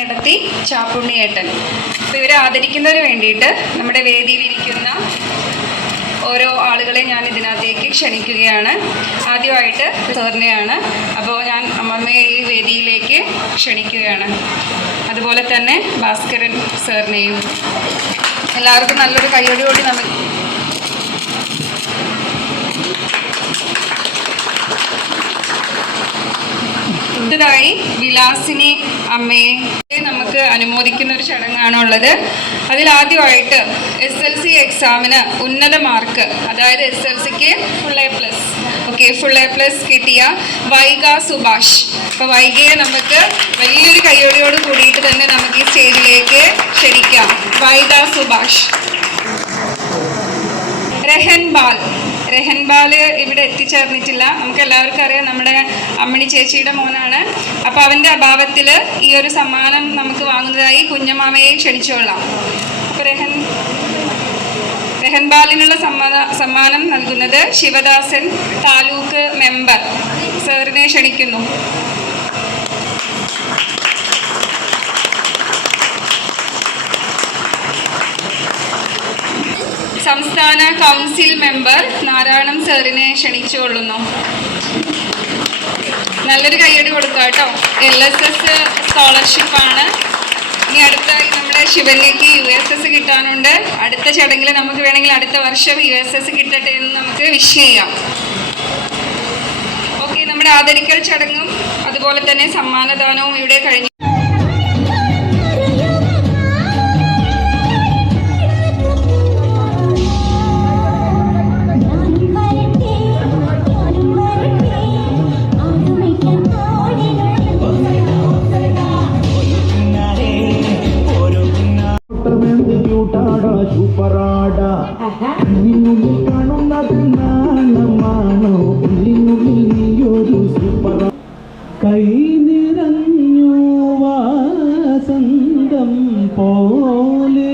ഏടത്തി ചാപ്പുണ്ണിയേട്ടൻ. അപ്പോൾ ഇവരെ ആദരിക്കുന്നതിന് വേണ്ടിയിട്ട് നമ്മുടെ വേദിയിലിരിക്കുന്ന ഓരോ ആളുകളെ ഞാൻ ഇതിനകത്തേക്ക് ക്ഷണിക്കുകയാണ്. ആദ്യമായിട്ട് സാറിനെയാണ്. അപ്പോൾ ഞാൻ അമ്മമ്മയെ ഈ വേദിയിലേക്ക് ക്ഷണിക്കുകയാണ്. അതുപോലെ തന്നെ ഭാസ്കരൻ സാറിനെയും. എല്ലാവർക്കും നല്ലൊരു കയ്യടിയോടി നമുക്ക് ായി വിലാസിനി അമ്മയെ നമുക്ക് അനുമോദിക്കുന്ന ഒരു ചടങ്ങാണുള്ളത്. അതിലാദ്യമായിട്ട് SLC എക്സാമിന് ഉന്നത മാർക്ക്, അതായത് SLCക്ക് ഫുൾ എ പ്ലസ് കിട്ടിയ വൈഗ സുഭാഷ്. അപ്പോൾ വൈഗയെ നമുക്ക് വലിയൊരു കയ്യോടിയോട് കൂടിയിട്ട് തന്നെ നമുക്ക് ഈ സ്റ്റേജിലേക്ക് ക്ഷണിക്കാം. വൈഗ സുഭാഷ്. റെഹൻബാൽ ഇവിടെ എത്തിച്ചേർന്നിട്ടില്ല. നമുക്ക് എല്ലാവർക്കും അറിയാം, നമ്മുടെ അമ്മിണി ചേച്ചിയുടെ മോനാണ്. അപ്പോൾ അവൻ്റെ അഭാവത്തിൽ ഈ ഒരു സമ്മാനം നമുക്ക് വാങ്ങുന്നതായി കുഞ്ഞമാമയെ ക്ഷണിച്ചോളാം. അപ്പോൾ റെഹൻബാലിനുള്ള സമ്മാനം നൽകുന്നത് ശിവദാസൻ, താലൂക്ക് മെമ്പർ. സാറിനെ ക്ഷണിക്കുന്നു. സംസ്ഥാന കൗൺസിൽ മെമ്പർ നാരായണം സാറിനെ ക്ഷണിച്ചുകൊള്ളുന്നു. നല്ലൊരു കയ്യടി കൊടുക്കുക കേട്ടോ. LSS സ്കോളർഷിപ്പാണ്. ഇനി അടുത്തായി നമ്മുടെ ശിവന്യയ്ക്ക് USS കിട്ടാനുണ്ട്. അടുത്ത ചടങ്ങിൽ നമുക്ക് വേണമെങ്കിൽ അടുത്ത വർഷം USS കിട്ടട്ടെ എന്ന് നമുക്ക് വിഷ് ചെയ്യാം. ഓക്കെ, നമ്മുടെ ആദരിക്കൽ ചടങ്ങും അതുപോലെ തന്നെ സമ്മാനദാനവും ഇവിടെ കഴിഞ്ഞു. സൂപ്പറാടാ ഉള്ളിനുള്ളിൽ കാണുന്നത് നാണമാണോ, ഉള്ളിനുള്ളിൽ നീയൊരു സൂപ്പറ. കൈ നിറഞ്ഞു വാസന്തം പോലെ